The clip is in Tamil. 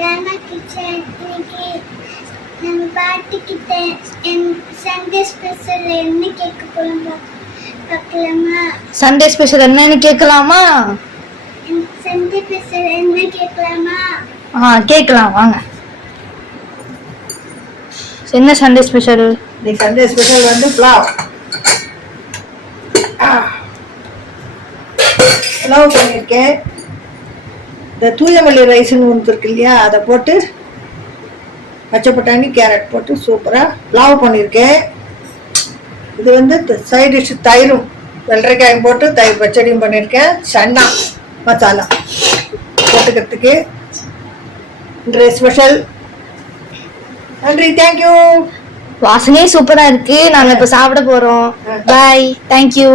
ராமா கிச்சன் இன்னைக்கு நம்ம பாட்டிக்கிட்ட சண்டே ஸ்பெஷல் என்ன கேட்க போறோம் பார்க்கலாமா? சண்டே ஸ்பெஷல் என்னன்னு கேட்கலாமா? சண்டே ஸ்பெஷல் என்ன கேட்கலாமா? கேட்கலாம் வாங்க. என்ன சண்டே ஸ்பெஷல்? இன்னைக்கு சண்டே ஸ்பெஷல் வந்து புலாவ் பண்ணியிருக்கேன். இந்த தூயமல்லி ரைஸ்ன்னு ஒன்று இருக்கு இல்லையா, அதை போட்டு பச்சை பட்டாணி கேரட் போட்டு சூப்பராக புலாவ் பண்ணியிருக்கேன். இது வந்து சைட் டிஷ் தயிரும் வெள்ளரிக்காயும் போட்டு தயிர் பச்சடியும் பண்ணியிருக்கேன். சன்னா மசாலா போட்டுக்கிறதுக்கு இன்றைய ஸ்பெஷல். நன்றி, தேங்க்யூ. வாசனையே சூப்பரா இருக்கு. நாங்க இப்ப சாப்பிட போறோம். பாய், தேங்க்யூ.